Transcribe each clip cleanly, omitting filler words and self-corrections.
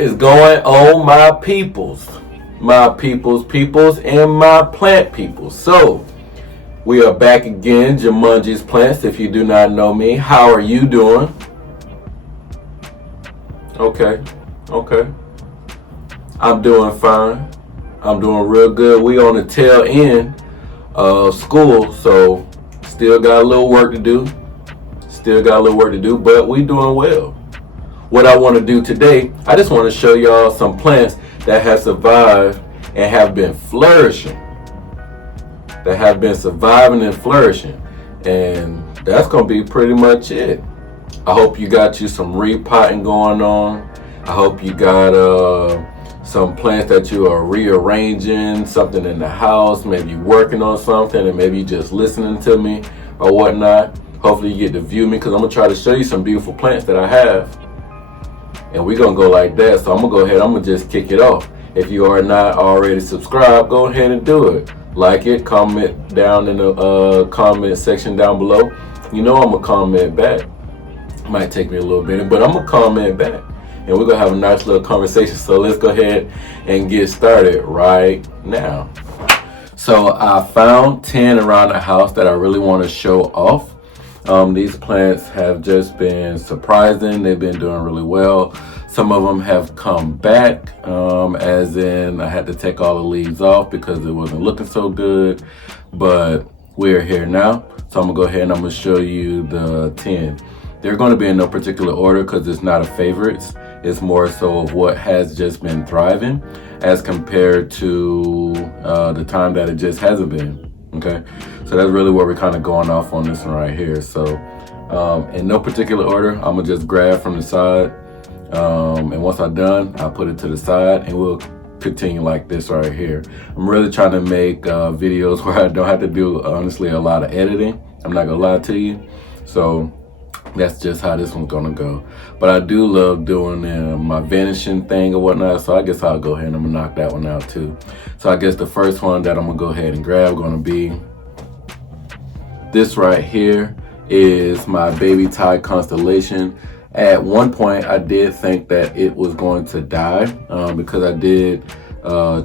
What is going on, my peoples, and my plant peoples? So we are back again, Jumanji's Plants. If you do not know me, how are you doing? Okay. I'm doing fine. I'm doing real good. We on the tail end of school, so still got a little work to do. But we doing well. What I want to do today, I just want to show y'all some plants that have survived and have been flourishing. And that's going to be pretty much it. I hope you got you some repotting going on. I hope you got some plants that you are rearranging, something in the house, maybe working on something, and maybe just listening to me or whatnot. Hopefully you get to view me, because I'm going to try to show you some beautiful plants that I have. And we're going to go like that. So I'm going to go ahead. I'm going to just kick it off. If you are not already subscribed, go ahead and do it. Like it, comment down in the comment section down below. You know I'm going to comment back. Might take me a little bit, but I'm going to comment back. And we're going to have a nice little conversation. So let's go ahead and get started right now. So I found 10 around the house that I really want to show off. These plants have just been surprising. They've been doing really well. Some of them have come back, as in I had to take all the leaves off because it wasn't looking so good. But we're here now. So I'm going to go ahead and I'm going to show you the 10. They're going to be in no particular order because it's not a favorites. It's more so of what has just been thriving as compared to the time that it just hasn't been. Okay, so that's really where we're kind of going off on this one right here. So in no particular order, I'm gonna just grab from the side, and once I'm done, I'll put it to the side and we'll continue like this right here. I'm really trying to make videos where I don't have to do, honestly, a lot of editing. I'm not gonna lie to you. So that's just how this one's gonna go. But I do love doing my vanishing thing or whatnot, so I guess I'll go ahead and I'm gonna knock that one out too. So I guess the first one that I'm gonna go ahead and grab gonna be this right here. Is my baby Thai constellation. At one point I did think that it was going to die because I did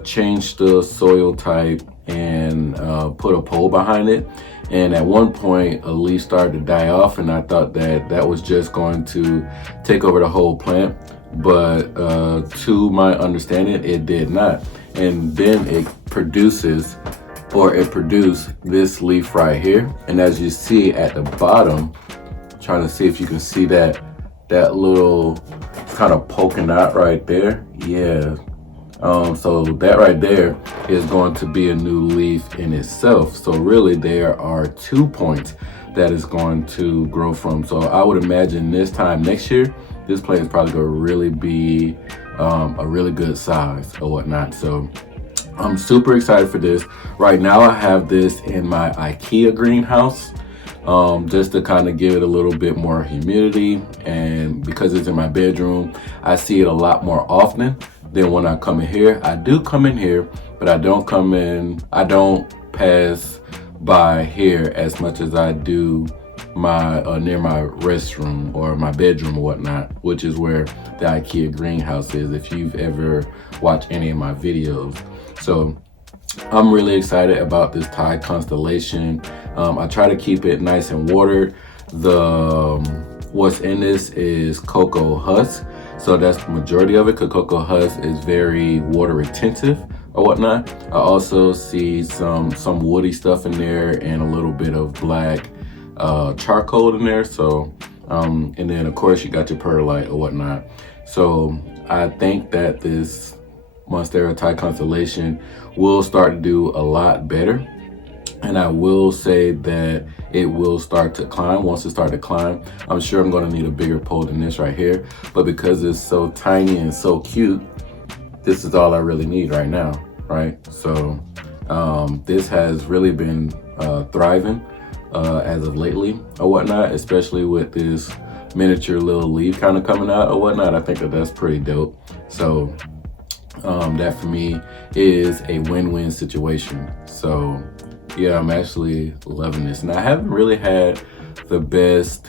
change the soil type and put a pole behind it. And at one point, a leaf started to die off, and I thought that that was just going to take over the whole plant. But to my understanding, it did not. And then it produced this leaf right here. And as you see at the bottom, trying to see if you can see that little kind of poking out right there. Yeah. So that right there is going to be a new leaf in itself. So really there are 2 points that is going to grow from. So I would imagine this time next year, this plant is probably going to really be a really good size or whatnot. So I'm super excited for this. Right now I have this in my IKEA greenhouse. Just to kind of give it a little bit more humidity, and because it's in my bedroom, I see it a lot more often than when I come in here. I do come in here, but I don't pass by here as much as I do my near my restroom or my bedroom or whatnot, which is where the IKEA greenhouse is, if you've ever watched any of my videos. So I'm really excited about this Thai constellation. I try to keep it nice and watered. What's in this is cocoa husk. So that's the majority of it, because cocoa husk is very water retentive or whatnot. I also see some woody stuff in there and a little bit of black charcoal in there. So, and then of course you got your perlite or whatnot. So I think that this Monstera Thai constellation will start to do a lot better. And I will say that it will start to climb. Once it starts to climb, I'm sure I'm going to need a bigger pole than this right here. But because it's so tiny and so cute, this is all I really need right now, right? So this has really been thriving as of lately or whatnot, especially with this miniature little leaf kind of coming out or whatnot. I think that that's pretty dope. So that for me is a win-win situation. So yeah, I'm actually loving this. And I haven't really had the best,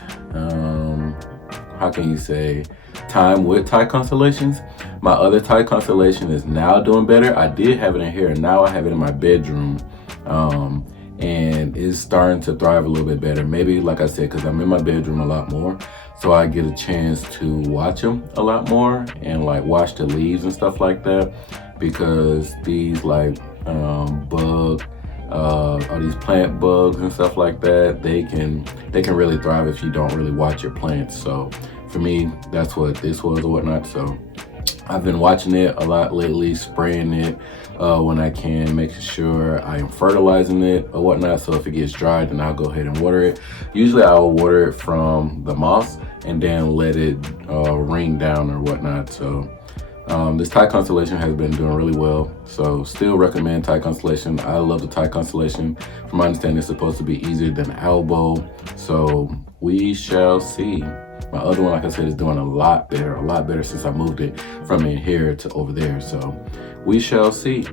how can you say, time with Thai constellations. My other Thai constellation is now doing better. I did have it in here, and now I have it in my bedroom. And it's starting to thrive a little bit better. Maybe, like I said, because I'm in my bedroom a lot more, so I get a chance to watch them a lot more and like watch the leaves and stuff like that, because these like or these plant bugs and stuff like that, they can really thrive if you don't really watch your plants. So for me, that's what this was or whatnot. So I've been watching it a lot lately, spraying it when I can, making sure I am fertilizing it or whatnot. So if it gets dry, then I'll go ahead and water it. Usually I'll water it from the moss and then let it rain down or whatnot. So this Thai constellation has been doing really well. So still recommend Thai constellation. I love the Thai constellation. From my understanding, it's supposed to be easier than elbow. So we shall see. My other one, like I said, is doing a lot better since I moved it from in here to over there. So we shall see.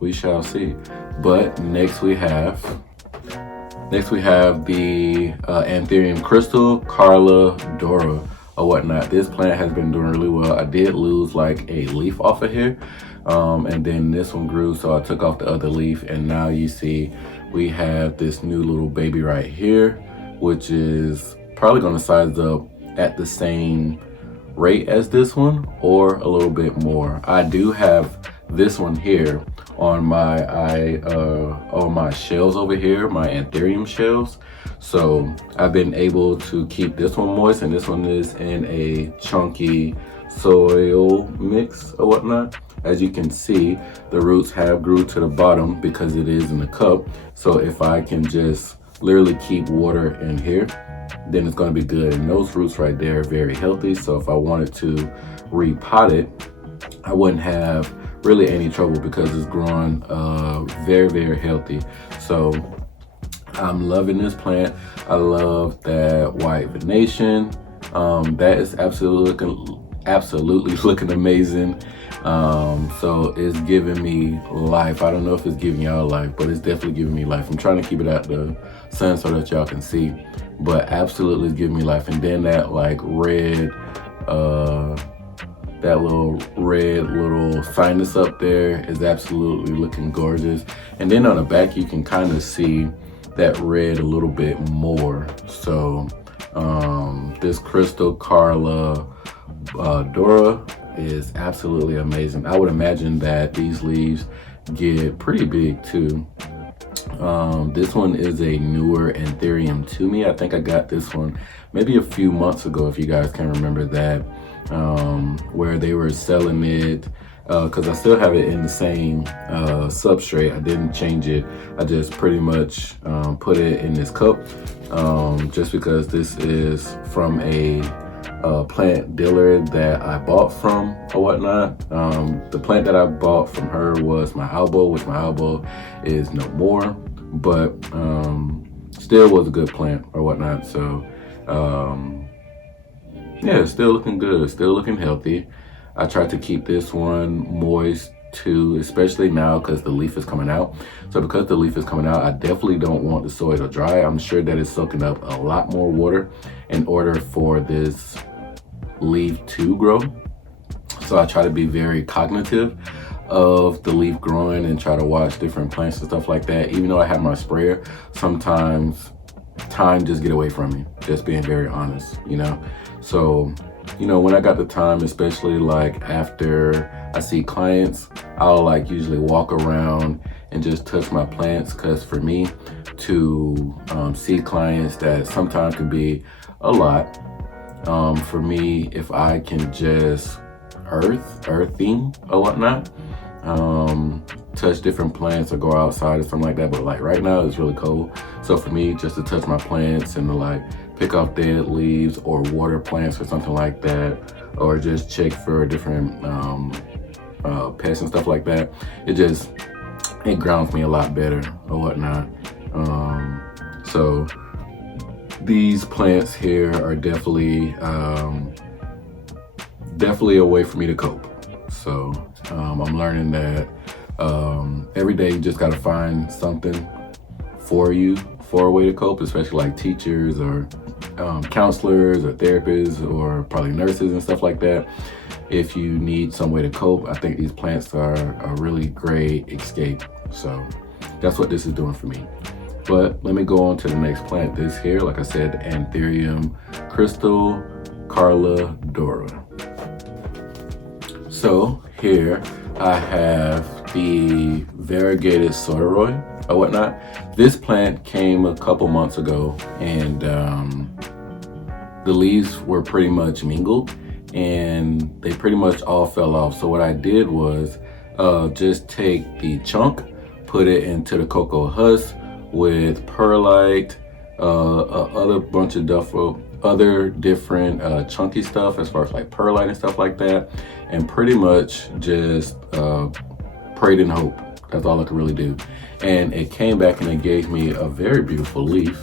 We shall see. But next we have the Anthurium crystal Carroladora or whatnot. This plant has been doing really well. I did lose like a leaf off of here, and then this one grew, so I took off the other leaf, and now you see we have this new little baby right here, which is probably going to size up at the same rate as this one or a little bit more. I do have this one here on my shells over here, my Anthurium shells. So I've been able to keep this one moist, and this one is in a chunky soil mix or whatnot. As you can see, the roots have grew to the bottom because it is in the cup. So if I can just literally keep water in here, then it's going to be good. And those roots right there are very healthy. So if I wanted to repot it, I wouldn't have really any trouble because it's growing very healthy. So I'm loving this plant. I love that white venation. That is absolutely looking amazing. So it's giving me life. I don't know if it's giving y'all life, but it's definitely giving me life. I'm trying to keep it out the sun so that y'all can see, but absolutely it's giving me life. And then that like red, that little red little sinus up there is absolutely looking gorgeous. And then on the back, you can kind of see that red a little bit more. So this crystal Carroladora is absolutely amazing. I would imagine that these leaves get pretty big too. This one is a newer Anthurium to me. I think I got this one maybe a few months ago, if you guys can remember that, where they were selling it, because I still have it in the same substrate. I didn't change it. I just pretty much put it in this cup, just because this is from a plant dealer that I bought from or whatnot. The plant that I bought from her was my elbow, which my elbow is no more, but still was a good plant or whatnot. So yeah, it's still looking good, still looking healthy. I tried to keep this one moist too, especially now because the leaf is coming out. So because the leaf is coming out, I definitely don't want the soil to dry. I'm sure that it's soaking up a lot more water in order for this leaf to grow. So I try to be very cognitive of the leaf growing and try to watch different plants and stuff like that. Even though I have my sprayer, sometimes time just get away from me, just being very honest, you know. So, you know, when I got the time, especially like after I see clients, I'll like usually walk around and just touch my plants, because for me to see clients, that sometimes can be a lot. For me, if I can just earthing or whatnot, touch different plants or go outside or something like that. But like right now it's really cold, so for me just to touch my plants and to like pick off dead leaves or water plants or something like that, or just check for different pests and stuff like that, it grounds me a lot better or whatnot. So these plants here are definitely a way for me to cope. So I'm learning that every day you just gotta find something for you, for a way to cope, especially like teachers or counselors or therapists or probably nurses and stuff like that. If you need some way to cope, I think these plants are a really great escape. So that's what this is doing for me. But let me go on to the next plant. This here, like I said, Anthurium crystal Carroladora. So here I have the variegated Aroid or whatnot. This plant came a couple months ago, and the leaves were pretty much mingled and they pretty much all fell off. So what I did was just take the chunk, put it into the cocoa husk with perlite, other bunch of other different chunky stuff as far as like perlite and stuff like that, and pretty much just prayed and hope. That's all I could really do. And it came back and it gave me a very beautiful leaf.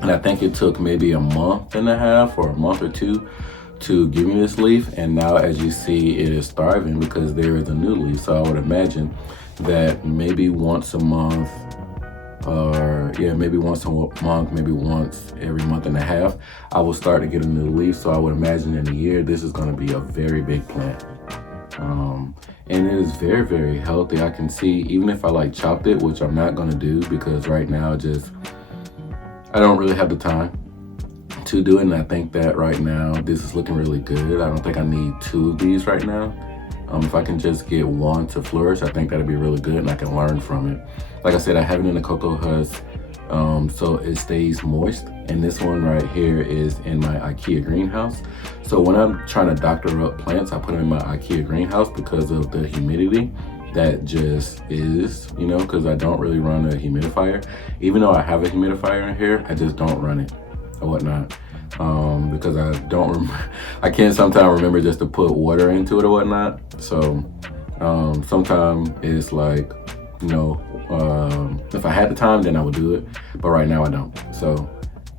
And I think it took maybe a month and a half or a month or two to give me this leaf. And now, as you see, it is thriving because there is a new leaf. So I would imagine that maybe once a month, or maybe once a month, maybe once every month and a half, I will start to get a new leaf. So I would imagine in a year, this is going to be a very big plant. And it is very, very healthy. I can see, even if I like chopped it, which I'm not going to do because right now I don't really have the time to do it. And I think that right now this is looking really good. I don't think I need 2 of these right now. If I can just get 1 to flourish, I think that'd be really good and I can learn from it. Like I said, I have it in the cocoa husk, so it stays moist. And this one right here is in my IKEA greenhouse. So when I'm trying to doctor up plants, I put them in my IKEA greenhouse because of the humidity that just is, because I don't really run a humidifier. Even though I have a humidifier in here, I just don't run it or whatnot. Because I can't sometimes remember just to put water into it or whatnot. So sometimes it's like, if I had the time, then I would do it. But right now I don't. So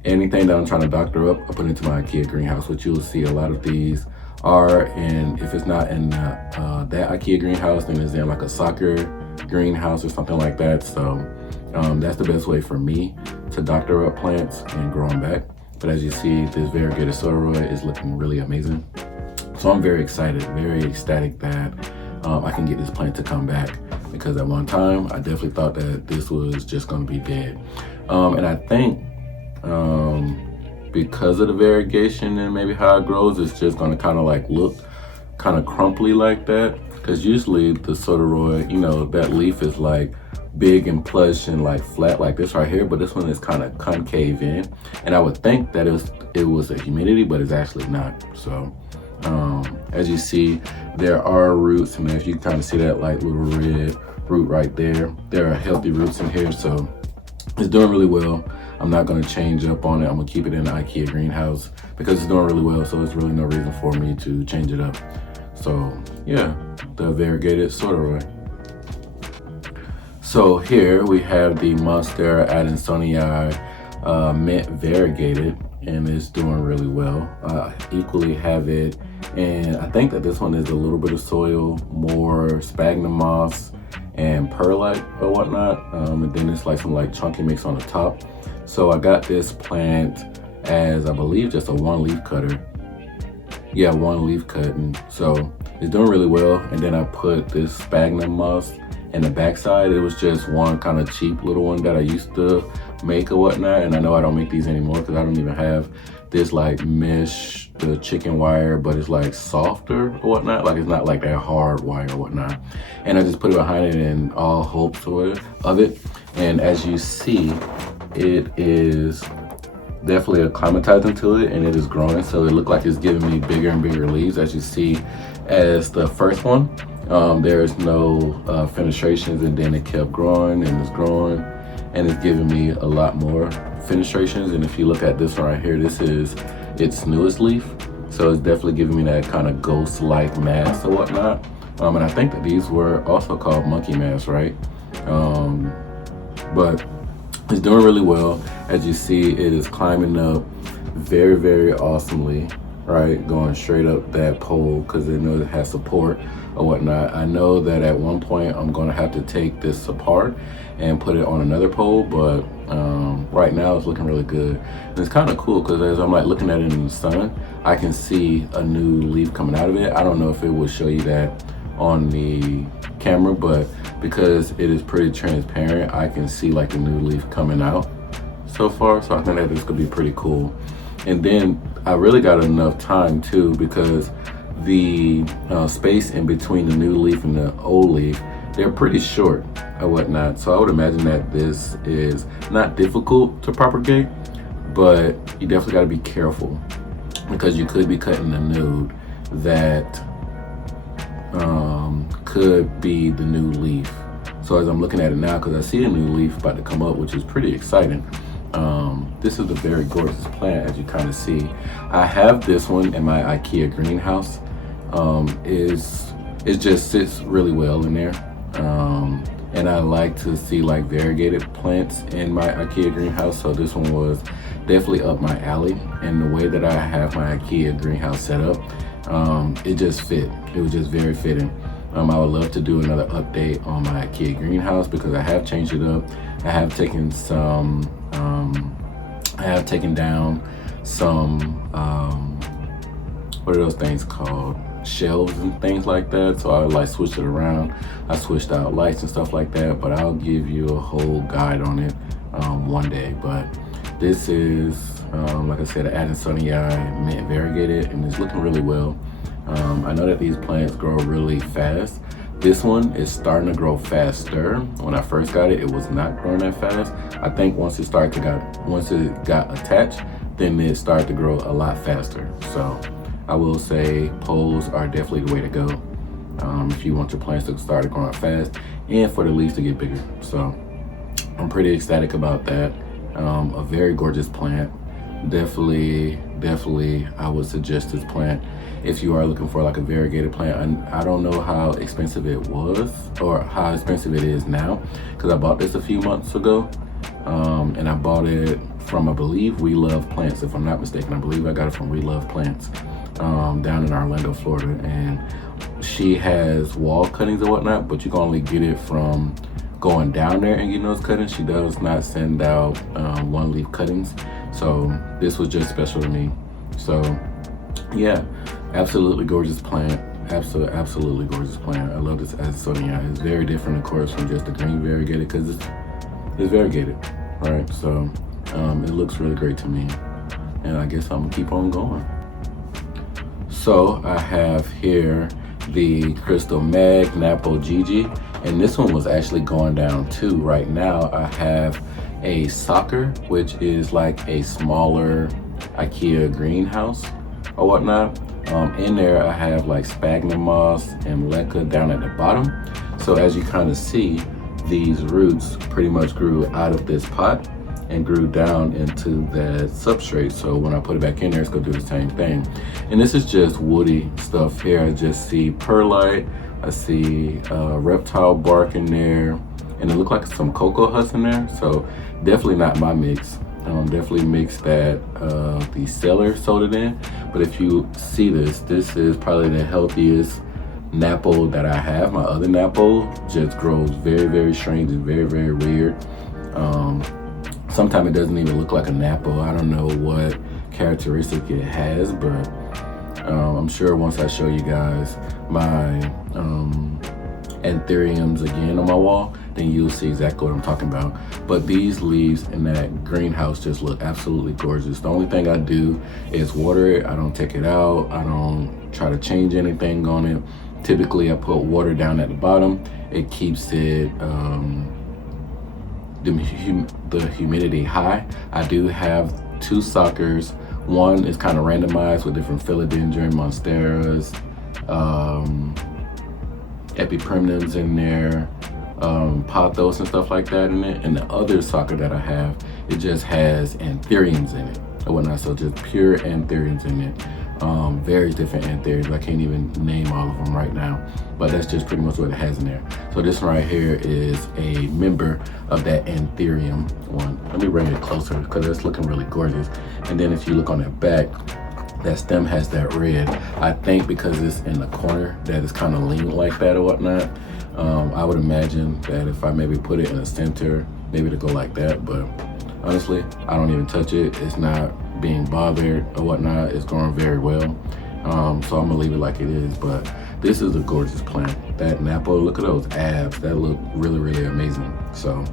anything that I'm trying to doctor up, I put into my IKEA greenhouse, which you'll see a lot of these are. And if it's not in that IKEA greenhouse, then it's in like a soccer greenhouse or something like that. So that's the best way for me to doctor up plants and grow them back. But as you see, this variegated Aroid is looking really amazing. So I'm very excited, very ecstatic that I can get this plant to come back, because at one time I definitely thought that this was just going to be dead. And I think because of the variegation and maybe how it grows, it's just going to kind of like look kind of crumply like that. Because usually the Aroid, that leaf is like big and plush and like flat like this right here, but this one is kind of concave in. And I would think that it was a humidity, but it's actually not. So as you see, there are roots, and if you kind of see that like little red root right there, there are healthy roots in here. So it's doing really well. I'm not going to change up on it. I'm going to keep it in the IKEA greenhouse because it's doing really well. So there's really no reason for me to change it up. So yeah, the variegated Aroid. So here we have the Monstera adansonii mint variegated, and it's doing really well. I equally have it, and I think that this one is a little bit of soil, more sphagnum moss and perlite or whatnot, and then it's like some like chunky mix on the top. So I got this plant as, I believe, just a 1-leaf cutter. Yeah, 1-leaf cut, and so it's doing really well. And then I put this sphagnum moss in the backside. It was just one kind of cheap little one that I used to make or whatnot, and I know I don't make these anymore because I don't even have this like mesh, the chicken wire, but it's like softer or whatnot. Like it's not like that hard wire or whatnot. And I just put it behind it in all hopes of it. And as you see, it is definitely acclimatizing to it, and it is growing. So it looked like it's giving me bigger and bigger leaves. As you see, as the first one, there is no fenestrations, and then it kept growing and it's growing, and it's giving me a lot more fenestrations. And if you look at this one right here, this is its newest leaf, so it's definitely giving me that kind of ghost-like mass or whatnot. And I think that these were also called monkey mass, right? But it's doing really well. As you see, it is climbing up very, very awesomely, right? Going straight up that pole because it knows it has support or whatnot. I know that at one point I'm going to have to take this apart and put it on another pole, but right now it's looking really good. And it's kind of cool because as I'm like looking at it in the sun, I can see a new leaf coming out of it. I don't know if it will show you that on the camera, but because it is pretty transparent, I can see like a new leaf coming out so far. So I think that this could be pretty cool. And then I really got enough time too, because the space in between the new leaf and the old leaf, they're pretty short or whatnot. So I would imagine that this is not difficult to propagate, but you definitely got to be careful because you could be cutting a node that could be the new leaf. So as I'm looking at it now, because I see a new leaf about to come up, which is pretty exciting. This is a very gorgeous plant, as you kind of see. I have this one in my IKEA greenhouse. It just sits really well in there. And I like to see like variegated plants in my IKEA greenhouse. So this one was definitely up my alley. And the way that I have my IKEA greenhouse set up, it just fit. It was just very fitting. I would love to do another update on my IKEA greenhouse because I have changed it up. I have taken some, I have taken down some, what are those things called? Shelves and things like that. So I like switched it around. I switched out lights and stuff like that, but I'll give you a whole guide on it one day. But this is, like I said, an adansonii mint variegated, and it's looking really well. I know that these plants grow really fast. This one is starting to grow faster. When I first got it, it was not growing that fast. I think once it got attached, then it started to grow a lot faster. So I will say poles are definitely the way to go if you want your plants to start growing fast and for the leaves to get bigger. So I'm pretty ecstatic about that. A very gorgeous plant. Definitely I would suggest this plant if you are looking for like a variegated plant. I don't know how expensive it was or how expensive it is now, because I bought this a few months ago, and I bought it from, I believe, We Love Plants, if I'm not mistaken. I believe I got it from We Love Plants down in Orlando, Florida. And she has wall cuttings and whatnot, but you can only get it from going down there and getting those cuttings. She does not send out one leaf cuttings. So this was just special to me. So yeah, absolutely gorgeous plant. Absolutely gorgeous plant. I love this adansonii. It's very different, of course, from just the green variegated because it's variegated, right? So it looks really great to me. And I guess I'm gonna keep on going. So I have here the Crystal Meg Napo Gigi, and this one was actually going down too. Right now I have a soccer, which is like a smaller IKEA greenhouse or whatnot. In there I have like Spagmoss moss and leca down at the bottom. So as you kind of see, these roots pretty much grew out of this pot and grew down into that substrate. So when I put it back in there, it's gonna do the same thing. And this is just woody stuff here. I just see perlite, I see reptile bark in there, and it looked like some cocoa husk in there. So definitely not my mix. Definitely mix that the seller sold it in. But if you see this is probably the healthiest Napo that I have. My other Napo just grows very, very strange and very, very weird. Sometimes it doesn't even look like a Napo. I don't know what characteristic it has, but I'm sure once I show you guys my Anthuriums again on my wall, then you'll see exactly what I'm talking about. But these leaves in that greenhouse just look absolutely gorgeous. The only thing I do is water it. I don't take it out. I don't try to change anything on it. Typically I put water down at the bottom. It keeps it the humidity high. I do have two suckers. One is kind of randomized with different philodendron, monsteras, epipremnums in there, pothos and stuff like that in it. And the other sucker that I have, it just has anthuriums in it or whatnot. So just pure anthuriums in it. Various different anthuriums. I can't even name all of them right now, but that's just pretty much what it has in there. So this one right here is a member of that Anthurium one. Let me bring it closer because it's looking really gorgeous. And then if you look on that back, that stem has that red. I think because it's in the corner that it's kind of lean like that or whatnot. I would imagine that if I maybe put it in the center, maybe to go like that, but honestly, I don't even touch it. It's not being bothered or whatnot. It's growing very well. So I'm gonna leave it like it is, but this is a gorgeous plant. That Napo, look at those abs. That look really, really amazing. So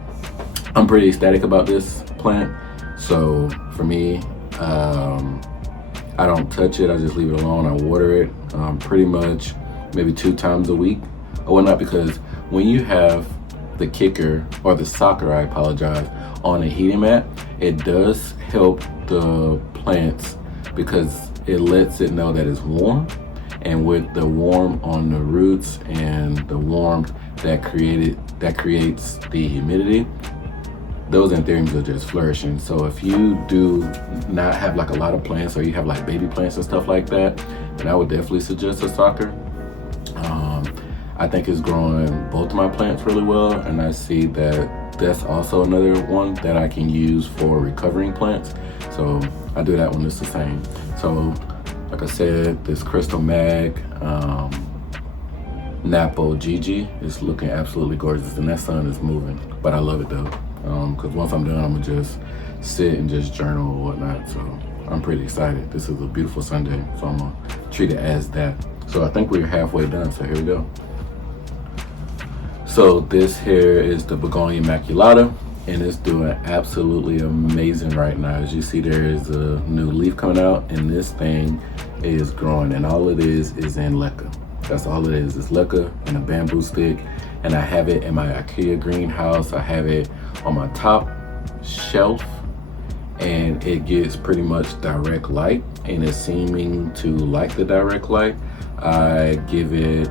I'm pretty ecstatic about this plant. So for me, I don't touch it. I just leave it alone. I water it pretty much maybe 2 times a week or whatnot, because when you have the kicker or the soccer, I apologize, on a heating mat, it does help the plants because it lets it know that it's warm. And with the warm on the roots and the warmth that creates the humidity, those Anthuriums are just flourishing. So if you do not have like a lot of plants, or you have like baby plants and stuff like that, then I would definitely suggest a soccer. I think it's growing both of my plants really well, and I see that that's also another one that I can use for recovering plants. So I do that one just the same. So like I said, this Crystal Mag Napo Gigi is looking absolutely gorgeous, and that sun is moving, but I love it though. Because once I'm done, I'm gonna just sit and just journal or whatnot. So I'm pretty excited. This is a beautiful Sunday, so I'm gonna treat it as that. So I think we're halfway done, so here we go. So this here is the Begonia Immaculata, and it's doing absolutely amazing right now. As you see, there is a new leaf coming out, and this thing is growing, and all it is in leca. That's all it is leca and a bamboo stick. And I have it in my IKEA greenhouse. I have it on my top shelf, and it gets pretty much direct light, and it's seeming to like the direct light. I give it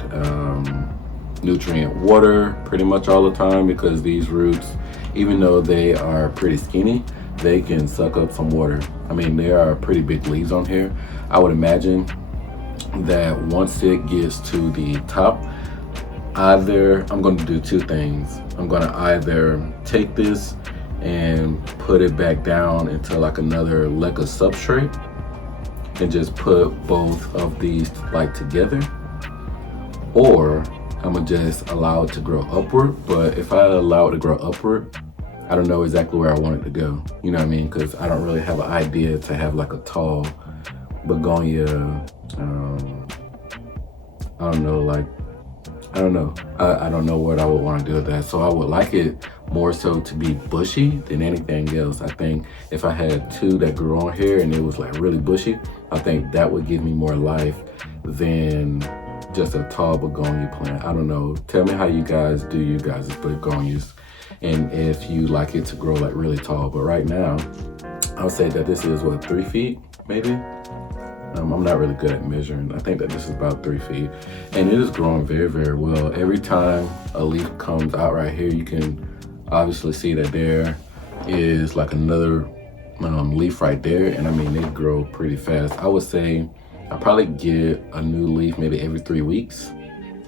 nutrient water pretty much all the time, because these roots, even though they are pretty skinny, they can suck up some water. I mean, there are pretty big leaves on here. I would imagine that once it gets to the top, either I'm going to do 2 things. I'm going to either take this and put it back down into like another leca substrate and just put both of these like together, or I'm gonna just allow it to grow upward. But if I allow it to grow upward, I don't know exactly where I want it to go. You know what I mean? Because I don't really have an idea to have like a tall begonia. I don't know what I would want to do with that. So I would like it more so to be bushy than anything else. I think if I had 2 that grew on here and it was like really bushy, I think that would give me more life than just a tall begonia plant. I don't know. Tell me how you guys do you guys' begonias, and if you like it to grow like really tall. But right now, I would say that this is what, 3 feet maybe? I'm not really good at measuring. I think that this is about 3 feet, and it is growing very, very well. Every time a leaf comes out right here, you can obviously see that there is like another leaf right there. And I mean, they grow pretty fast. I would say I probably get a new leaf maybe every 3 weeks.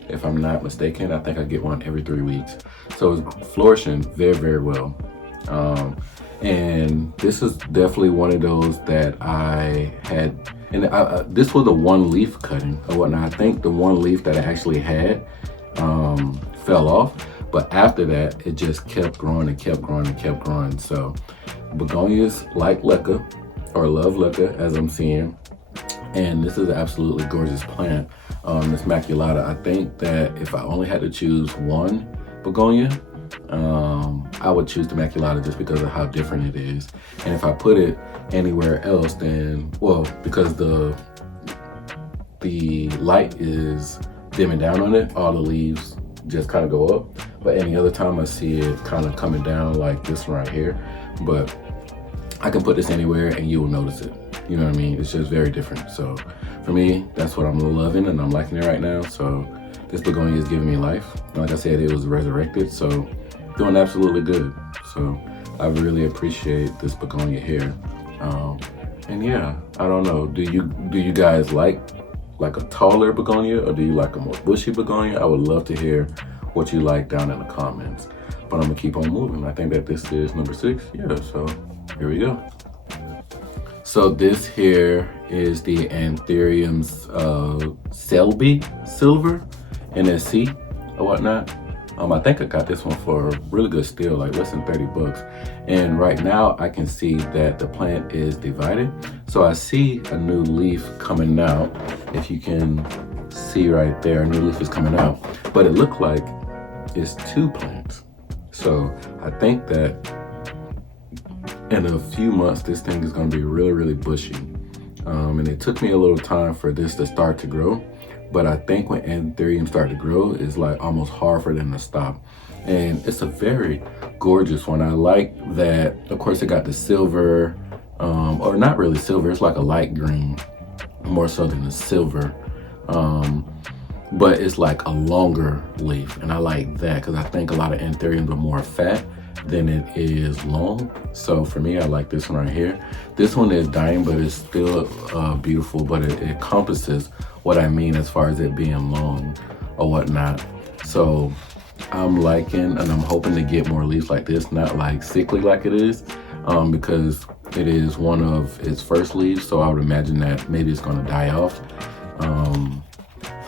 If I'm not mistaken, I think I get one every 3 weeks. So it's flourishing very, very well. And this is definitely one of those that I had, and this was a 1 leaf cutting or whatnot. I think the 1 leaf that I actually had fell off, but after that, it just kept growing and kept growing and kept growing. So begonias like leca, or love leca, as I'm seeing. And this is an absolutely gorgeous plant, this Immaculata. I think that if I only had to choose one begonia, I would choose the Immaculata just because of how different it is. And if I put it anywhere else, then, well, because the light is dimming down on it, all the leaves just kind of go up. But any other time I see it kind of coming down like this one right here. But I can put this anywhere and you will notice it. You know what I mean? It's just very different. So for me, that's what I'm loving, and I'm liking it right now. So this begonia is giving me life. Like I said, it was resurrected, so doing absolutely good. So I really appreciate this begonia here. And yeah, I don't know. Do you guys like a taller begonia, or do you like a more bushy begonia? I would love to hear what you like down in the comments. But I'm gonna keep on moving. I think that this is number 6. Yeah, so here we go. So this here is the Anthurium's Selby Silver NSC or whatnot. I think I got this one for a really good steal, like less than 30 bucks. And right now I can see that the plant is divided. So I see a new leaf coming out. If you can see right there, a new leaf is coming out. But it looked like it's 2 plants. So I think that in a few months, this thing is gonna be really, really bushy. And it took me a little time for this to start to grow. But I think when Anthurium start to grow, it's like almost hard for them to stop. And it's a very gorgeous one. I like that, of course, it got the silver, or not really silver, it's like a light green, more so than a silver. But it's like a longer leaf. And I like that because I think a lot of Anthuriums are more fat than it is long. So for me, I like this one right here. This one is dying, but it's still beautiful, but it encompasses what I mean as far as it being long or whatnot. So I'm liking and I'm hoping to get more leaves like this, not like sickly like it is, because it is one of its first leaves. So I would imagine that maybe it's gonna die off.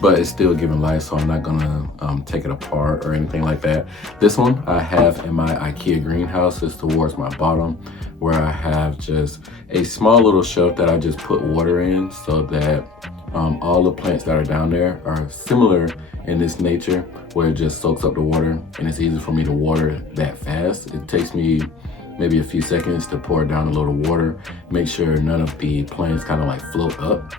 But it's still giving life, so I'm not gonna take it apart or anything like that. This one I have in my IKEA greenhouse. It's towards my bottom, where I have just a small little shelf that I just put water in, so that all the plants that are down there are similar in this nature, where it just soaks up the water and it's easy for me to water that fast. It takes me maybe a few seconds to pour down a little water, make sure none of the plants kind of like float up,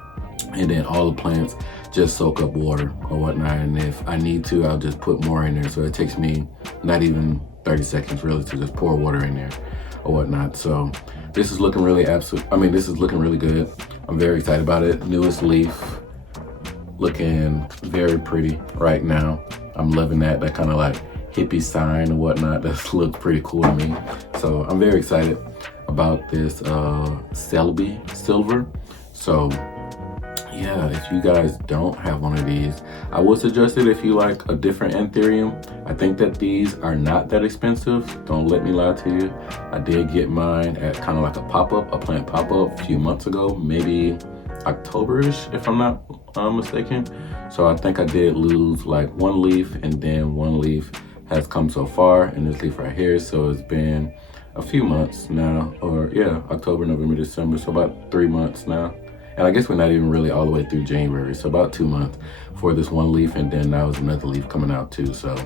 and then all the plants just soak up water or whatnot. And if I need to, I'll just put more in there. So it takes me not even 30 seconds really to just pour water in there or whatnot. So this is looking really this is looking really good. I'm very excited about it. Newest leaf, looking very pretty right now. I'm loving that kind of like hippie sign and whatnot. That looks pretty cool to me. So I'm very excited about this Selby Silver. So yeah, if you guys don't have one of these, I would suggest it if you like a different Anthurium. I think that these are not that expensive. Don't let me lie to you. I did get mine at kind of like a pop-up, a plant pop-up a few months ago, maybe October-ish, if I'm not mistaken. So I think I did lose like 1 leaf, and then 1 leaf has come so far, and this leaf right here. So it's been a few months now, or yeah, October, November, December, so about 3 months now. And I guess we're not even really all the way through January, so about 2 months for this 1 leaf, and then now is another leaf coming out too. So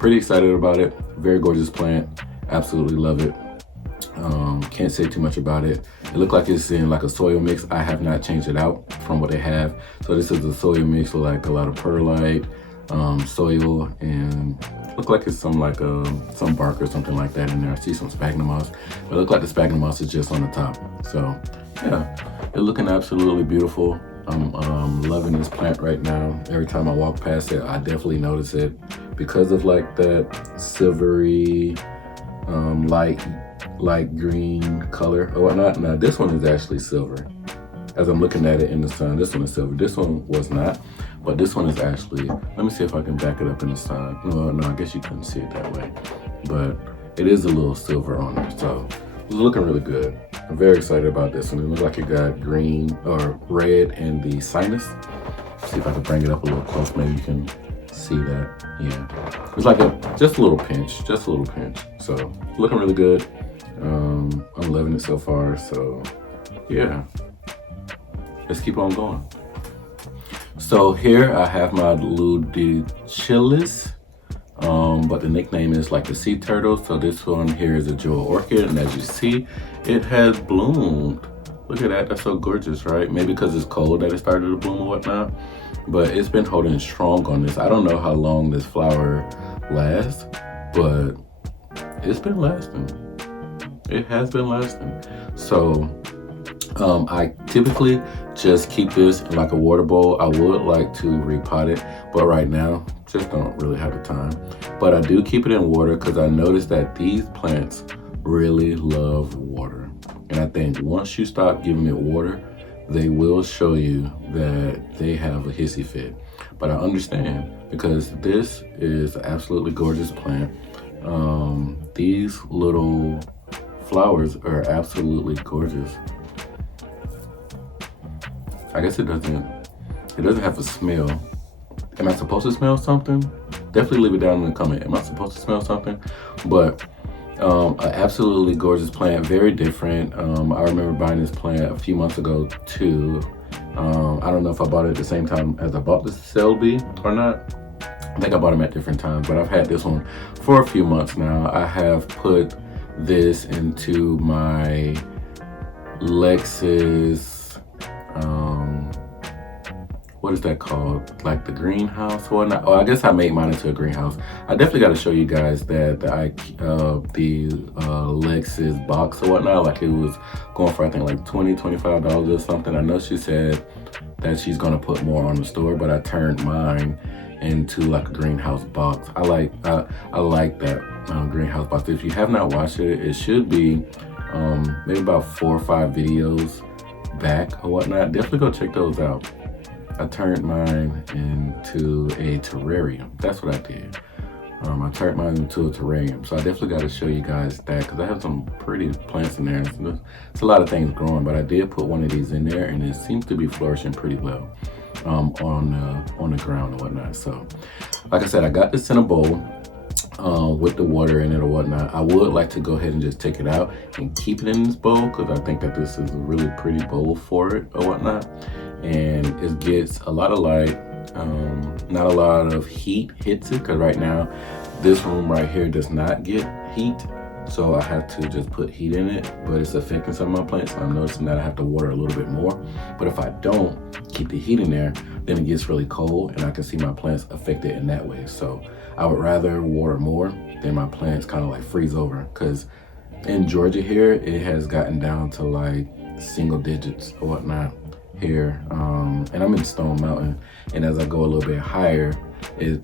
pretty excited about it. Very gorgeous plant, absolutely love it. Can't say too much about it. It looked like it's in like a soil mix. I have not changed it out from what they have. So this is a soil mix with like a lot of perlite, soil, and look like it's some bark or something like that in there. I see some Spagmoss, moss, but it look like the Spagmoss moss is just on the top. So yeah, it's looking absolutely beautiful. I'm loving this plant right now. Every time I walk past it, I definitely notice it because of like that silvery, light green color or whatnot. Now this one is actually silver. As I'm looking at it in the sun, this one is silver. This one was not, but this one is actually, let me see if I can back it up in the sun. No, I guess you couldn't see it that way, but it is a little silver on there. So it's looking really good. I'm very excited about this one. It looks like it got green or red in the sinus. See if I can bring it up a little close. Maybe you can see that. Yeah, it's like just a little pinch. So looking really good. I'm loving it so far. So yeah, let's keep on going. So here I have my Ludochilus, but the nickname is like the sea turtle. So this one here is a jewel orchid, and as you see, it has bloomed. Look at that, that's so gorgeous, right? Maybe because it's cold that it started to bloom or whatnot, but it's been holding strong on this. I don't know how long this flower lasts, but it's been lasting. It has been lasting. So I typically just keep this in like a water bowl. I would like to repot it, but right now just don't really have the time. But I do keep it in water because I noticed that these plants really love water. And I think once you stop giving it water, they will show you that they have a hissy fit. But I understand because this is an absolutely gorgeous plant. These little flowers are absolutely gorgeous. I guess it doesn't have a smell. Am I supposed to smell something? Definitely leave it down in the comment. Am I supposed to smell something? But an absolutely gorgeous plant, very different. I remember buying this plant a few months ago too. I don't know if I bought it at the same time as I bought the Selby or not. I think I bought them at different times, but I've had this one for a few months now. I have put this into my Lexus, what is that called? Like the greenhouse or whatnot? Oh, I guess I made mine into a greenhouse. I definitely got to show you guys that the Lexus box or whatnot, like it was going for I think like $20-25 or something. I know she said that she's gonna put more on the store, but I turned mine into like a greenhouse box. I like that greenhouse box. If you have not watched it, it should be maybe about 4 or 5 videos back or whatnot. Definitely go check those out. I turned mine into a terrarium. That's what I did. I turned mine into a terrarium. So I definitely got to show you guys that because I have some pretty plants in there. It's a lot of things growing, but I did put one of these in there and it seems to be flourishing pretty well on the ground and whatnot. So like I said, I got this in a bowl with the water in it or whatnot. I would like to go ahead and just take it out and keep it in this bowl because I think that this is a really pretty bowl for it or whatnot. And it gets a lot of light, not a lot of heat hits it because right now this room right here does not get heat, so I have to just put heat in it, but it's affecting some of my plants, so I'm noticing that I have to water a little bit more. But if I don't keep the heat in there, then it gets really cold and I can see my plants affected in that way. So I would rather water more than my plants kind of like freeze over, because in Georgia here it has gotten down to like single digits or whatnot here, and I'm in Stone Mountain, and as I go a little bit higher, it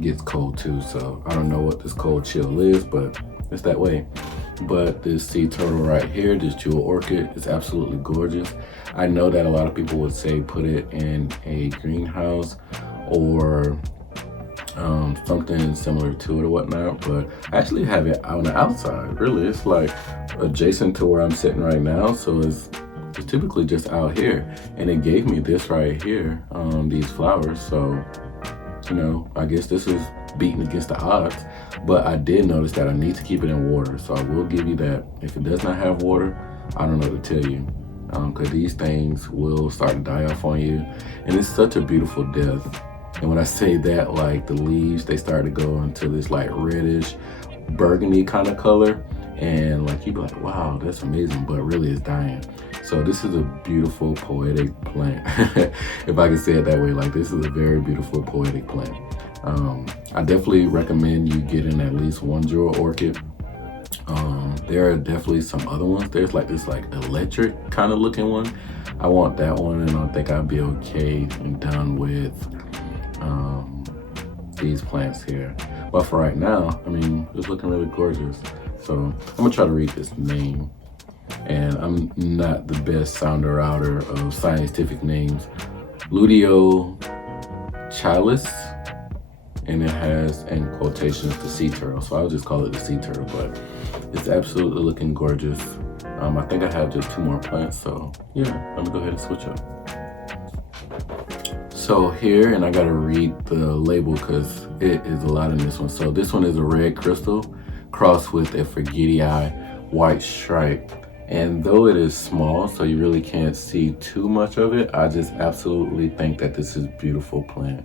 gets cold too. So I don't know what this cold chill is, but it's that way. But this sea turtle right here, this jewel orchid, is absolutely gorgeous. I know that a lot of people would say put it in a greenhouse or something similar to it or whatnot, but I actually have it on the outside. Really, it's like adjacent to where I'm sitting right now, so it's typically just out here, and it gave me this right here, these flowers. So you know, I guess this is beating against the odds, but I did notice that I need to keep it in water, so I will give you that. If it does not have water, I don't know what to tell you, because these things will start to die off on you, and it's such a beautiful death. And when I say that, like the leaves, they start to go into this like reddish burgundy kind of color, and like you'd be like, wow, that's amazing, but really it's dying. So this is a beautiful poetic plant. If I can say it that way, like this is a very beautiful poetic plant. I definitely recommend you getting at least one jewel orchid. There are definitely some other ones. There's like this like electric kind of looking one. I want that one, and I think I'll be okay and done with these plants here. But for right now, I mean, it's looking really gorgeous. So I'm gonna try to read this name, and I'm not the best sounder outer of scientific names. Ludochilus, and it has in quotations the sea turtle, so I'll just call it the sea turtle, but it's absolutely looking gorgeous. I think I have just 2 more plants, so yeah, let me go ahead and switch up. So here, and I gotta read the label because it is a lot in this one. So this one is a red crystal crossed with a Variegated white stripe. And though it is small, so you really can't see too much of it, I just absolutely think that this is a beautiful plant.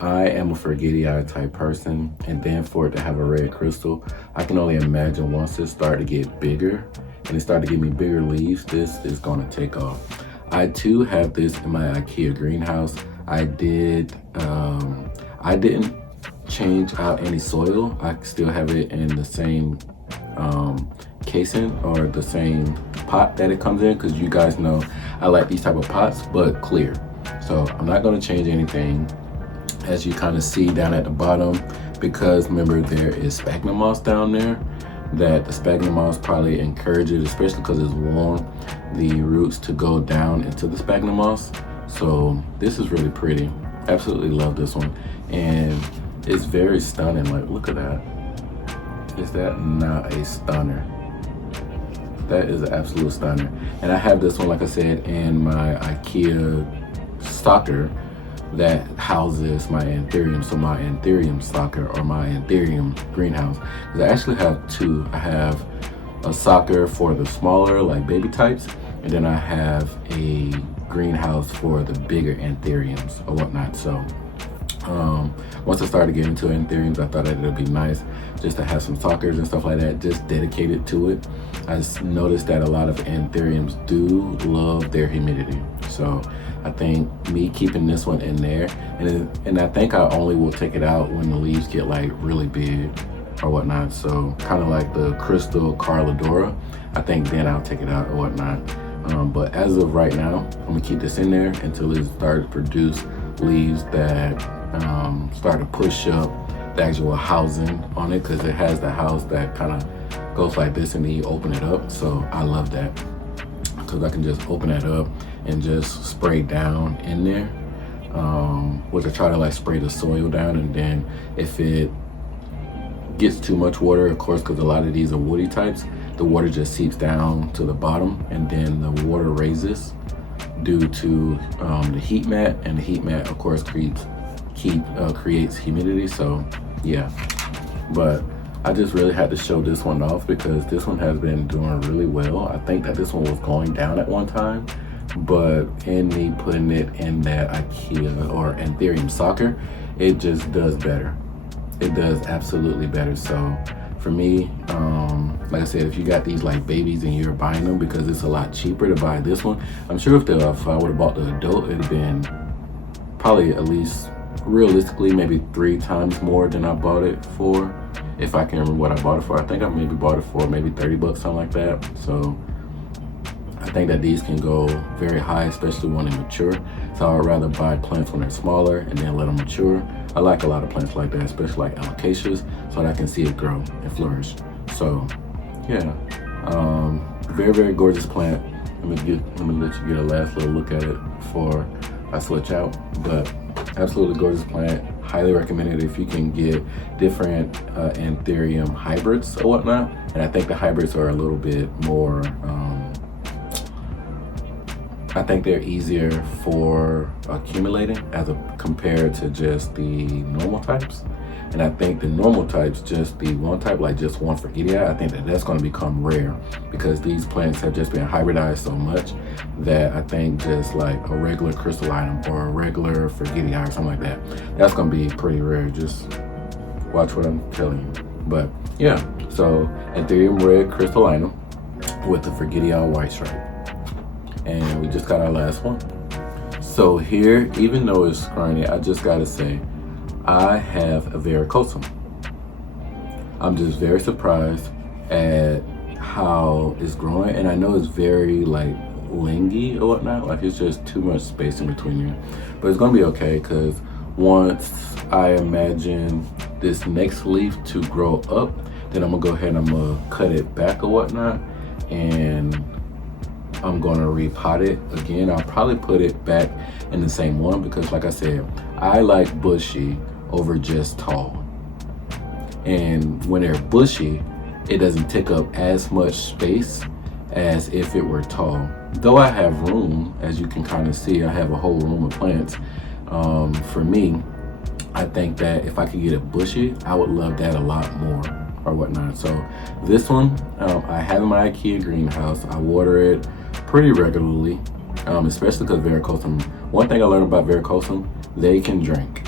I am a Variegated type person, and then for it to have a red crystal, I can only imagine once it started to get bigger and it started to give me bigger leaves, this is gonna take off. I too have this in my IKEA greenhouse. I didn't change out any soil. I still have it in the same casing or the same pot that it comes in, because you guys know I like these type of pots, but clear. So I'm not going to change anything, as you kind of see down at the bottom, because remember there is Spagnomoss moss down there, that the Spagnomoss moss probably encourages, especially because it's warm, the roots to go down into the Spagnomoss moss. So this is really pretty. Absolutely love this one, and it's very stunning. Like, look at that. Is that not a stunner? That is an absolute stunner. And I have this one, like I said, in my IKEA stocker that houses my Anthurium. So my Anthurium stocker, or my Anthurium greenhouse. Because I actually have two. I have a stocker for the smaller, like baby types, and then I have a greenhouse for the bigger Anthuriums or whatnot. So once I started getting into Anthuriums, I thought that it would be nice just to have some stockers and stuff like that just dedicated to it. I noticed that a lot of Anthuriums do love their humidity. So I think me keeping this one in there, and I think I only will take it out when the leaves get like really big or whatnot. So kind of like the crystal Carroladora, I think then I'll take it out or whatnot. But as of right now, I'm gonna keep this in there until it starts to produce leaves that start to push up the actual housing on it, because it has the house that kind of goes like this and then you open it up. So I love that, because I can just open that up and just spray down in there, which I try to like spray the soil down, and then if it gets too much water, of course, because a lot of these are woody types, the water just seeps down to the bottom, and then the water raises due to the heat mat, and the heat mat of course creates humidity. So yeah, but I just really had to show this one off because this one has been doing really well. I think that this one was going down at one time, but in me putting it in that IKEA or Anthurium soccer, it just does better. It does absolutely better. So for me, like I said, if you got these like babies and you're buying them, because it's a lot cheaper to buy this one. I'm sure if I would have bought the adult, it'd have been probably at least realistically maybe 3 times more than I bought it for. If I can remember what I bought it for, I think I maybe bought it for maybe 30 bucks, something like that. So I think that these can go very high, especially when they mature. So I would rather buy plants when they're smaller and then let them mature. I like a lot of plants like that, especially like alocasias, so that I can see it grow and flourish. So yeah, very, very gorgeous plant. Let me let you get a last little look at it before I switch out. But absolutely gorgeous plant. Highly recommended if you can get different Anthurium hybrids or whatnot. And I think the hybrids are a little bit more, I think they're easier for accumulating compared to just the normal types. And I think the normal types, just the one type, like just one Forgetii, I think that that's going to become rare, because these plants have just been hybridized so much that I think just like a regular crystallinum or a regular Forgetii or something like that, that's going to be pretty rare. Just watch what I'm telling you. But yeah, so Anthurium red crystallinum with the Forgetii white stripe. And we just got our last one. So here, even though it's scrawny, I just gotta say, I have a varicosum. I'm just very surprised at how it's growing, and I know it's very like lingy or whatnot, like it's just too much space in between here. But it's gonna be okay, because once I imagine this next leaf to grow up, then I'm gonna go ahead and I'm gonna cut it back or whatnot, and I'm gonna repot it again. I'll probably put it back in the same one, because like I said, I like bushy over just tall. And when they're bushy, it doesn't take up as much space as if it were tall. Though I have room, as you can kind of see, I have a whole room of plants. For me, I think that if I could get it bushy, I would love that a lot more or whatnot. So this one, I have in my IKEA greenhouse. I water it pretty regularly, especially because varicosum. One thing I learned about varicosum, they can drink.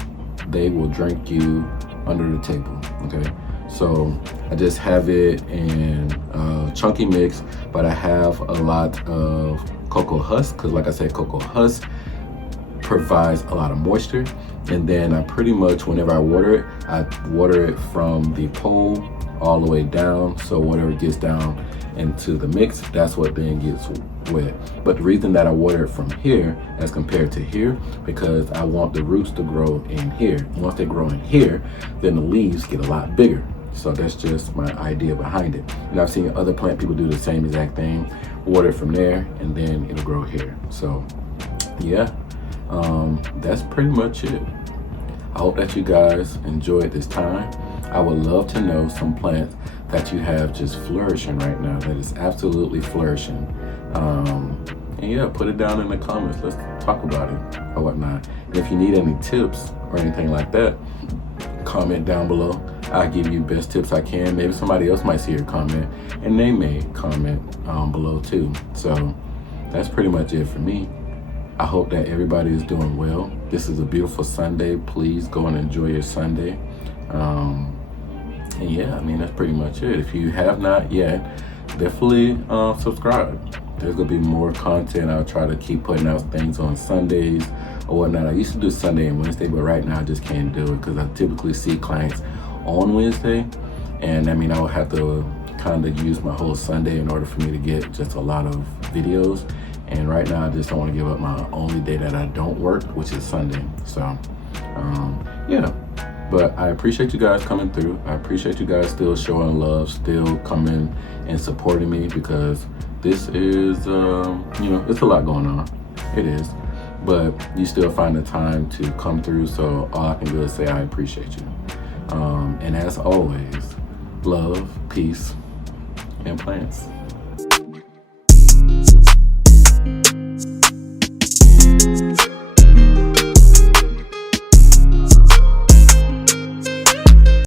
They will drink you under the table, okay? So I just have it in a chunky mix, but I have a lot of cocoa husk, because like I said, cocoa husk provides a lot of moisture. And then I pretty much, whenever I water it from the pole all the way down. So whatever gets down into the mix, that's what then gets wet. But the reason that I water it from here as compared to here, because I want the roots to grow in here. Once they grow in here, then the leaves get a lot bigger. So that's just my idea behind it. And I've seen other plant people do the same exact thing, water it from there, and then it'll grow here. So yeah, that's pretty much it. I hope that you guys enjoyed this time. I would love to know some plants that you have just flourishing right now, that is absolutely flourishing. And yeah, put it down in the comments. Let's talk about it or whatnot. And if you need any tips or anything like that, comment down below. I'll give you best tips I can. Maybe somebody else might see your comment and they may comment below too. So that's pretty much it for me. I hope that everybody is doing well. This is a beautiful Sunday. Please go and enjoy your Sunday. And yeah, I mean, that's pretty much it. If you have not yet, definitely subscribe. There's gonna be more content. I'll try to keep putting out things on Sundays or whatnot. I used to do Sunday and Wednesday, but right now I just can't do it because I typically see clients on Wednesday. And I mean, I would have to kind of use my whole Sunday in order for me to get just a lot of videos. And right now I just don't want to give up my only day that I don't work, which is Sunday. So yeah, but I appreciate you guys coming through. I appreciate you guys still showing love, still coming and supporting me, because this is, you know, it's a lot going on. It is, but you still find the time to come through. So all I can do is say I appreciate you. And as always, love, peace, and plants.